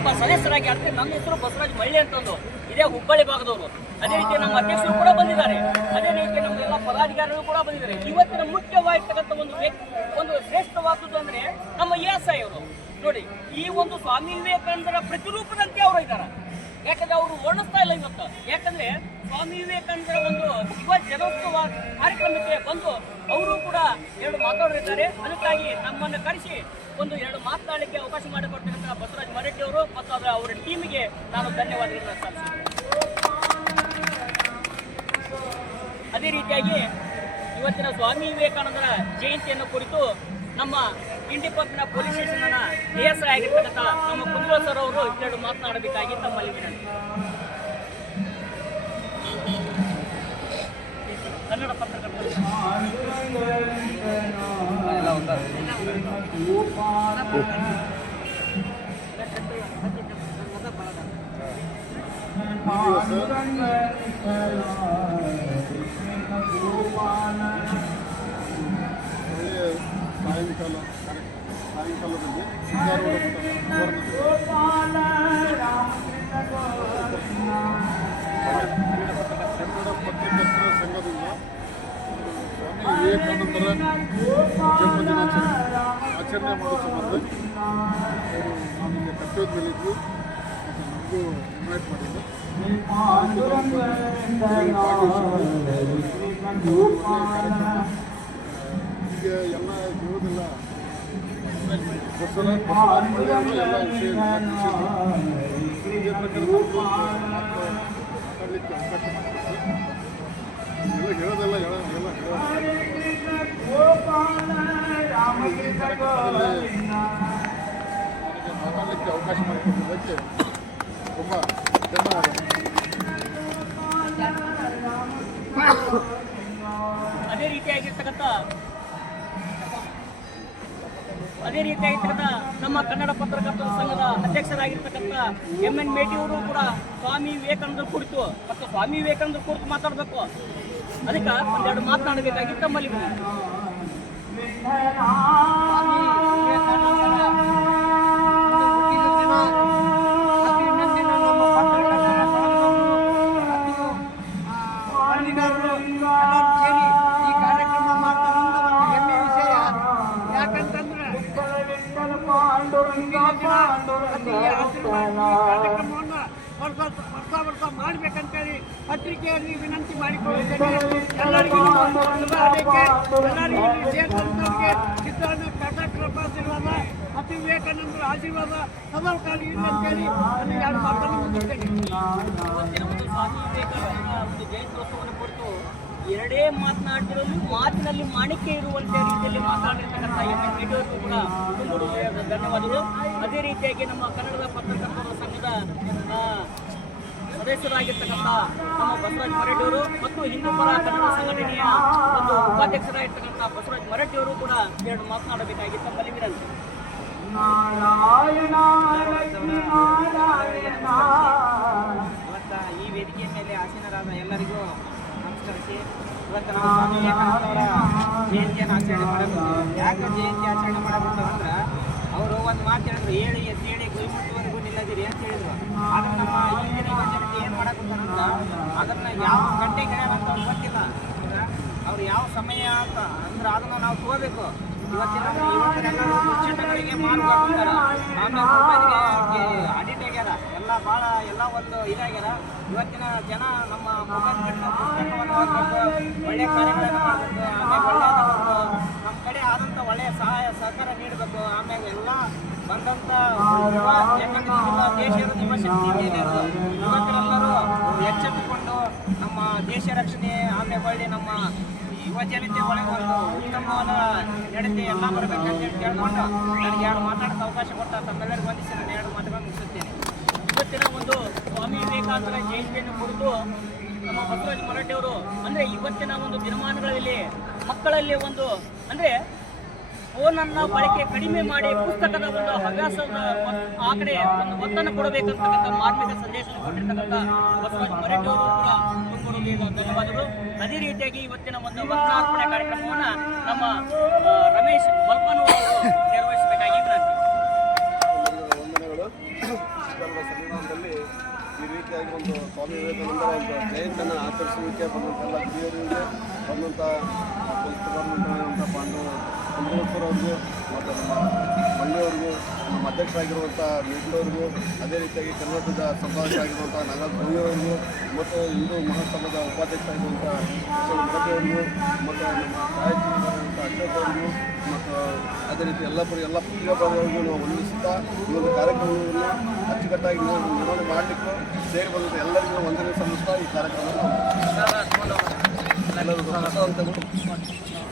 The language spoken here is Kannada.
ಒಬ್ಬ ಸದಸ್ಯರಾಗಿ ಅಂದ್ರೆ ನಮ್ಮ ಹೆಸರು ಬಸವರಾಜ್ ಮಳ್ಳಿ ಅಂತಂದು ಇದೇ ಹುಬ್ಬಳ್ಳಿ ಭಾಗದವರು. ಅದೇ ರೀತಿ ನಮ್ಮ ಅಧ್ಯಕ್ಷರು ಕೂಡ ಬಂದಿದ್ದಾರೆ. ಅದೇ ರೀತಿ ನಮ್ಮ ಎಲ್ಲ ಪದಾಧಿಕಾರಿಗಳು ಕೂಡ ಬಂದಿದ್ದಾರೆ. ಇವತ್ತಿನ ಮುಖ್ಯವಾಗಿರ್ತಕ್ಕಂಥ ಒಂದು ವ್ಯಕ್ತಿ, ಒಂದು ಶ್ರೇಷ್ಠವಾದದ್ದು ಅಂದ್ರೆ ನಮ್ಮ ಎಸ್ ಐ ಅವರು. ನೋಡಿ, ಈ ಒಂದು ಸ್ವಾಮಿ ವಿವೇಕಾನಂದರ ಪ್ರತಿರೂಪದಂತೆ ಅವರು ಇದ್ದಾರೆ. ಯಾಕಂದ್ರೆ ಅವರು ವರ್ಣಿಸ್ತಾ ಇಲ್ಲ ಇವತ್ತು. ಯಾಕಂದ್ರೆ ಸ್ವಾಮಿ ವಿವೇಕಾನಂದರ ಒಂದು ಯುವ ಜನೋತ್ಸವ ಕಾರ್ಯಕ್ರಮಕ್ಕೆ ಬಂದು ಅವರು ಕೂಡ ಎರಡು ಮಾತಾಡಿದ್ದಾರೆ ಅದಕ್ಕಾಗಿ ನಮ್ಮನ್ನು ಕರೆಸಿ ಒಂದು ಎರಡು ಮಾತನಾಡಲಿಕ್ಕೆ ಅವಕಾಶ ಮಾಡಿಕೊಡ್ತಕ್ಕಂಥ ಬಸವರಾಜ್ ಮರಟ್ಟಿ ಅವರು ಮತ್ತು ಅದರ ಅವರ ಟೀಮಿಗೆ ನಾನು ಧನ್ಯವಾದಗಳನ್ನು ಸಲ್ಲಿಸುತ್ತೇನೆ. ಅದೇ ರೀತಿಯಾಗಿ ಇವತ್ತಿನ ಸ್ವಾಮಿ ವಿವೇಕಾನಂದರ ಜಯಂತಿಯನ್ನು ಕುರಿತು ನಮ್ಮ ಇಂಡಿಪತ್ನ ಪೊಲೀಸ್ ಸ್ಟೇಷನ್ನ ಐ ಆಗಿರ್ತಕ್ಕಂಥ ನಮ್ಮ ಕುಂದ್ರ ಸರ್ ಅವರು ಇನ್ನೆರಡು ಮಾತನಾಡಬೇಕಾಗಿ ತಮ್ಮಲ್ಲಿ ವಿನಂತಿ. ಸಾಯಂಕಾಲ ಸಾಯಂಕಾಲದಲ್ಲಿ ಆಚರಣೆ ಮಾಡೋ ಸಂಬಂಧ ಅವರು ನಮಗೆ ಕರ್ತವ್ಯದ ಮೇಲೆ ಇದ್ದರು ಮತ್ತು ನಮಗೂ ಇನ್ವೈಟ್ ಮಾಡಿದ್ರು. ಈಗ ಎಲ್ಲ ಇರೋದಿಲ್ಲ ಎಲ್ಲ ವಿಷಯ ಮಾತಾಡಲಿಕ್ಕೆ ಅವಕಾಶ ಎಲ್ಲ ಹೇಳೋದೆಲ್ಲ ಹೇಳ ಎಲ್ಲ ಅವಕಾಶ ಅದೇ ರೀತಿಯಾಗಿರ್ತಕ್ಕಂಥ ಅದೇ ರೀತಿಯಾಗಿರ್ತಕ್ಕಂಥ ನಮ್ಮ ಕನ್ನಡ ಪತ್ರಕರ್ತರ ಸಂಘದ ಅಧ್ಯಕ್ಷರಾಗಿರ್ತಕ್ಕಂಥ ಎಂ ಎನ್ ಮೇಟಿ ಅವರು ಕೂಡ ಸ್ವಾಮಿ ವಿವೇಕಾನಂದರ ಕುರಿತು ಮತ್ತು ಸ್ವಾಮಿ ವಿವೇಕಾನಂದರ ಕುರಿತು ಮಾತಾಡಬೇಕು. ಅದಕ್ಕೆ ಒಂದೆರಡು ಮಾತನಾಡಬೇಕಾಗಿ ತಮ್ಮಲ್ಲಿ ಮಾಡ್ಬೇಕಂತೇಳಿ ಪತ್ರಿಕೆಯಲ್ಲಿ ವಿನಂತಿ ಮಾಡಿಕೊಳ್ಳುತ್ತೇನೆ. ಎಲ್ಲರಿಗೂ ಸಿದ್ದರಾಮಯ್ಯ ಕರ್ನಾಟಕ ಆಶೀರ್ವಾದ ಅತಿ ವಿವೇಕಾನಂದರ ಆಶೀರ್ವಾದ ಸದಾ ಕಾಲ ಇರಲಿ ಅಂತೇಳಿ ನಾನು ಎರಡು ಮಾತನ್ನು ಸ್ವಾಮಿ ಕುರಿತು ಎರಡೇ ಮಾತನಾಡಿರಲು ಮಾತಿನಲ್ಲಿ ಮಾಣಿಕ್ಯ ಇರುವಂತೆ ರೀತಿಯಲ್ಲಿ ಮಾತಾಡಿರ್ತಕ್ಕಂಥ ಎಂ ಕೂಡ ತುಂಬ ಧನ್ಯವಾದಗಳು. ಅದೇ ರೀತಿಯಾಗಿ ನಮ್ಮ ಕನ್ನಡದ ಪತ್ರಕರ್ತರ ಸಂಘದ ಸದಸ್ಯರಾಗಿರ್ತಕ್ಕಂಥ ನಮ್ಮ ಬಸವರಾಜ ಮರಟ್ಟಿಯವರು ಮತ್ತು ಹಿಂದೂ ಪರ ಕನ್ನಡ ಸಂಘಟನೆಯ ಒಂದು ಉಪಾಧ್ಯಕ್ಷರಾಗಿರ್ತಕ್ಕಂಥ ಬಸವರಾಜ ಮರಟ್ಟಿಯವರು ಕೂಡ ಎರಡು ಮಾತನಾಡಬೇಕಾಗಿತ್ತು ತಮ್ಮಲ್ಲಿ ವಿನಂತಿ ಇವತ್ತ ಈ ವೇದಿಕೆಯ ಮೇಲೆ ಆಸೀನರಾದ ಎಲ್ಲರಿಗೂ ನಮಸ್ಕರಿಸಿ. ಇವತ್ತು ನಾವು ಸ್ವಾಮಿ ವಿವೇಕಾನಂದವರ ಜಯಂತಿಯನ್ನು ಆಚರಣೆ ಮಾಡಬಹುದು ಯಾಕೆ ಜಯಂತಿ ಆಚರಣೆ ಮಾಡಬಹುದು ಅಂದ್ರೆ ಅವರು ಒಂದು ಮಾತು ಹೇಳಿದ್ರು ಹೇಳಿ ಎದ್ದೇಳಿ ಗುರಿ ಮುಟ್ಟುವರೆಗೂ ನಿಲ್ಲದಿರಿ ಅಂತ ಹೇಳಿದ್ರು. ಆದ್ರೆ ನಮ್ಮ ಈಗಿನ ಯುವ ಜನತೆ ಏನು ಮಾಡಕತ್ತಾರಂತ ಅದನ್ನ ಯಾವ ಗಂಟೆಗೆ ಅಂತ ಅವ್ರಿಗೆ ಗೊತ್ತಿಲ್ಲ ಹೌದಾ? ಅವ್ರು ಯಾವ ಸಮಯ ಅಂತ ಅಂದ್ರೆ ಅದನ್ನ ನಾವು ತಗೋಬೇಕು. ಇವತ್ತಿನ ಯುವಕರೆಲ್ಲರೂ ದುಶ್ಚಟಗಳಿಗೆ ಮಾರು ಹಾಕ್ತಾರೆ ಆಮೇಲೆ ಅಡಿಟ್ ಆಗ್ಯಾರ. ಎಲ್ಲ ಭಾಳ, ಎಲ್ಲ ಒಂದು ಇದಾಗ್ಯಾರ. ಇವತ್ತಿನ ಜನ ನಮ್ಮ ಮೊಬೈಲ್ ಬಿಟ್ಟು ಪುಸ್ತಕವನ್ನು ಒಳ್ಳೆಯ ಕಾರ್ಯಗಳನ್ನು ನಮ್ಮ ಕಡೆ ಆದಂಥ ಒಳ್ಳೆಯ ಸಹಾಯ, ಸಹಕಾರ ನೀಡಬೇಕು. ಆಮೇಲೆ ಎಲ್ಲ ಬಂದಂಥ ದೇಶದ ನಿಮ್ಮ ಶಕ್ತಿ ಮೇಲೆ ಯುವಕರೆಲ್ಲರೂ ಎಚ್ಚೆತ್ತುಕೊಂಡು ನಮ್ಮ ದೇಶ ರಕ್ಷಣೆ, ಆಮೇಲೆ ಒಳ್ಳೆ ನಮ್ಮ ಯುವ ಜನತೆ ಒಳಗೆ ಒಂದು ಉತ್ತಮವಾದ ನಡತೆ ಎಲ್ಲ ಬರಬೇಕಂತ ಹೇಳಿ ಕೇಳ್ಕೊಂಡು ನನಗೆ ಎರಡು ಮಾತಾಡೋಕೆ ಅವಕಾಶ ಕೊಟ್ಟ ತಮ್ಮೆಲ್ಲರಿಗೂ ವಂದಿಸಿ ನಾನು ಎರಡು ಮಾತುಗಳನ್ನು ಮುಗಿಸುತ್ತೇನೆ. ಇವತ್ತಿನ ಒಂದು ಸ್ವಾಮಿ ವಿವೇಕಾನಂದರ ಜಯಂತಿಯನ್ನು ಕುರಿತು ನಮ್ಮ ಬಸವರಾಜ ಮರಾಠಿಯವರು ಅಂದರೆ ಇವತ್ತಿನ ಒಂದು ದಿನಮಾನಗಳಲ್ಲಿ ಮಕ್ಕಳಲ್ಲಿ ಒಂದು ಅಂದ್ರೆ ಫೋನನ್ನು ಬಳಕೆ ಕಡಿಮೆ ಮಾಡಿ ಪುಸ್ತಕದ ಒಂದು ಹವ್ಯಾಸದ ಒತ್- ಆ ಕಡೆ ಒಂದು ಒತ್ತನ್ನು ಕೊಡಬೇಕಂತಕ್ಕಂಥ ಮಾರ್ಮಿಕ ಸಂದೇಶವನ್ನು ಕೊಟ್ಟಿರ್ತಕ್ಕಂಥ ಬಸವರಾಜ ಮರಾಠಿ ಧನ್ಯವಾದಗಳು ಅದೇ ರೀತಿಯಾಗಿ ಇವತ್ತಿನ ಒಂದು ವಸ್ತ್ರಾರ್ಪಣೆ ಕಾರ್ಯಕ್ರಮವನ್ನು ನಮ್ಮ ರಮೇಶ್ ಬಲ್ಪನು ನಿರ್ವಹಿಸಬೇಕಾಗಿ ಈ ರೀತಿಯಾಗಿ ಒಂದು ಸ್ವಾಮಿ ವಿವೇಕಾನಂದರ ಒಂದು ಜಯಂತನ್ನು ಆಚರಿಸುವಿಕೆ ಬಂದಂಥ ಎಲ್ಲ ಬಂದಂಥ ಪಾಂಡವರು ಅವ್ರಿಗೂ ಮತ್ತು ನಮ್ಮ ಮಳ್ಳಿಯವ್ರಿಗೂ ನಮ್ಮ ಅಧ್ಯಕ್ಷರಾಗಿರುವಂಥ ಮೇಘ್ಲವ್ರಿಗೂ ಅದೇ ರೀತಿಯಾಗಿ ಕರ್ನಾಟಕದ ಆಗಿರುವಂಥ ನಗರ ಭೂಮಿಯವರಿಗೂ ಮತ್ತು ಹಿಂದೂ ಮಹಾಸಭಾದ ಉಪಾಧ್ಯಕ್ಷ ಆಗಿರುವಂಥ ಮರಟಿಯವರಿಗೂ ಮತ್ತು ನಮ್ಮ ಸಹಾಯಕರಾಗಿರುವಂಥ ಅಶೋಕ್ ಅವರಿಗೂ ಮತ್ತು ಅದೇ ರೀತಿ ಎಲ್ಲ ಪರಿ ಎಲ್ಲ ಪತ್ರಿಕಾಭಾಗಗಳಿಗೂ ನಾವು ವಂದಿಸುತ್ತಾ ಈ ಒಂದು ಕಾರ್ಯಕ್ರಮವನ್ನು ಅಚ್ಚುಕಟ್ಟಾಗಿ ನಾವು ನಿರ್ವಹಣೆ ಮಾಡಲಿಕ್ಕೂ ಸೇರಿ ಬಂದಂಥ ಎಲ್ಲರಿಗೂ ವಂದನೆ ಸಲ್ಲಿಸ್ತಾ ಈ ಕಾರ್ಯಕ್ರಮವನ್ನು. ಎಲ್ಲರೂ ಅಂತ